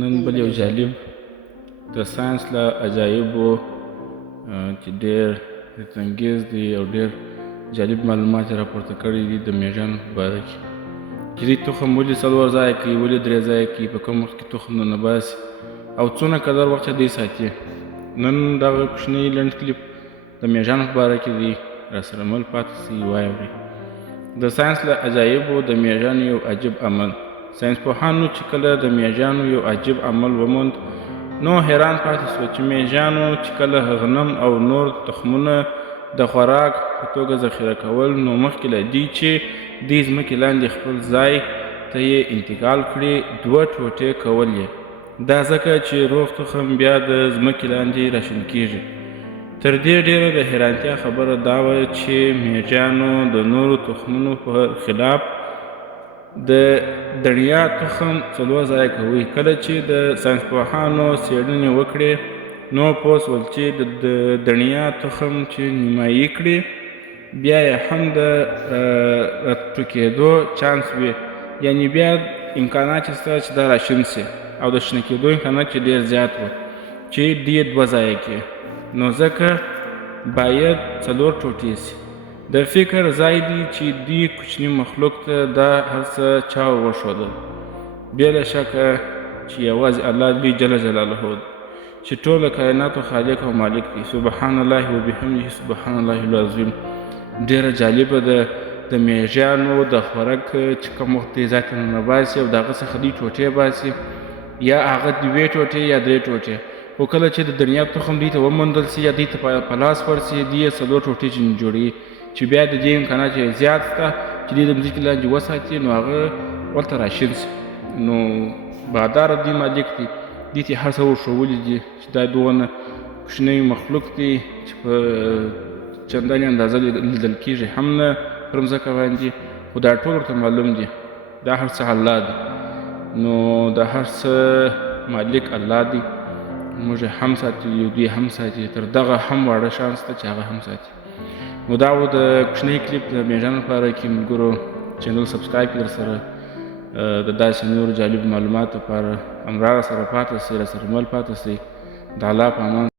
نن بل یو جالب د ساینس له عجایبو چې ډېر حیرتانګیز دي او ډېر جالب معلومات یې راپورته کړي دي د میږیانو په باره کې چې دوی تخم ولې 4 ځایه کوي، ولې 3 ځایه کوي، په کوم وخت کې تخم نه باسي او څونه قدر وخت دوی ساتي. نن دغه کوچنی لنډ کلیپ د میږیانو په باره کې دی، راسره مل پاتې سئ واورئ. د ساینس له عجایبو د میږیانو یو عجیب عمل. ساینسپوهانو چې کله د میږیانو یو عجیب عمل وموند نو حیران پاتې سول چې میږیانو چې کله غنم او نور تخمونه د خوراک په توګه ذخیره کول، نو مخکې له دې چې دې ځمکې لاندې خپل ځای ته یې انتقال کړي 2 ټوټې کول یې. دا ځکه چې روغ تخم بیا د ځمکې لاندې راشین کېږي. تر دې ډېره د حیرانتیا خبره دا وه چې میږیانو د نورو تخمونو په خلاف د دڼیا تخم 4 ځایه کوي. کله چې د ساینسپوهانو څېړنې وکړې نو پوه سول چې د دڼیا تخم چې نیمایي کړي بیا یې هم د راټوکېدو چانس وي، یعنې بیا امکانات یې شته چې دا راشین سي او د شنه کېدو امکانات چې ډېر زیات وو چې دې 2 ځایه کړي، نو ځکه باید 4 ټوټې سي. د فکر ځای دی چې دې کوچني مخلوق ته دا هر څه چا وښودل. بې له شکه چې یوازې الله لوی جل جلاله دی چې ټول د کائناتو خالق او مالک دی. سبحان الله وبحمده سبحان الله العظیم. ډېره جالبه ده د میږیانو د خوراک چې کوم وخت یې ځای ته ننباسي او د هغه څخه دوی ټوټې باسي، یا هغه 2 ټوټې یا 3 ټوټې، خو کله چې د دڼیا تخم دوی ته وموندل سي یا دوی ته په لاس ورسي، دوی یې 4 ټوټې جوړوي چې بیا د دې امکانات یې زیات شته چې دوی د مځکې لاندې وساتي، نو هغه ورته راشین سي. نو باداره دوی مالک دی، دوی ته یې هر څه ورښولي دي چې دا دونه کوچنی مخلوق دی چې په چندانې اندازه لیدل کېږي هم نه پر مځکه باندې، خو دا ټول ورته معلوم دي دا هر څه الله دی. نو د هر څه مالک الله دی، موږ هم ساتي او دوی هم ساتي، تر دغه هم واړه شیان شته چې هغه هم ساتي. نو دا و د کوچنی کلیپ د میږیانو لپاره کې ملګرو چینل سبسکرایب کړئ، سره د داسې نورو جالبو معلوماتو لپاره همراه راسره پاتې سئ، راسره مل پاتې سئ. د الله په امان.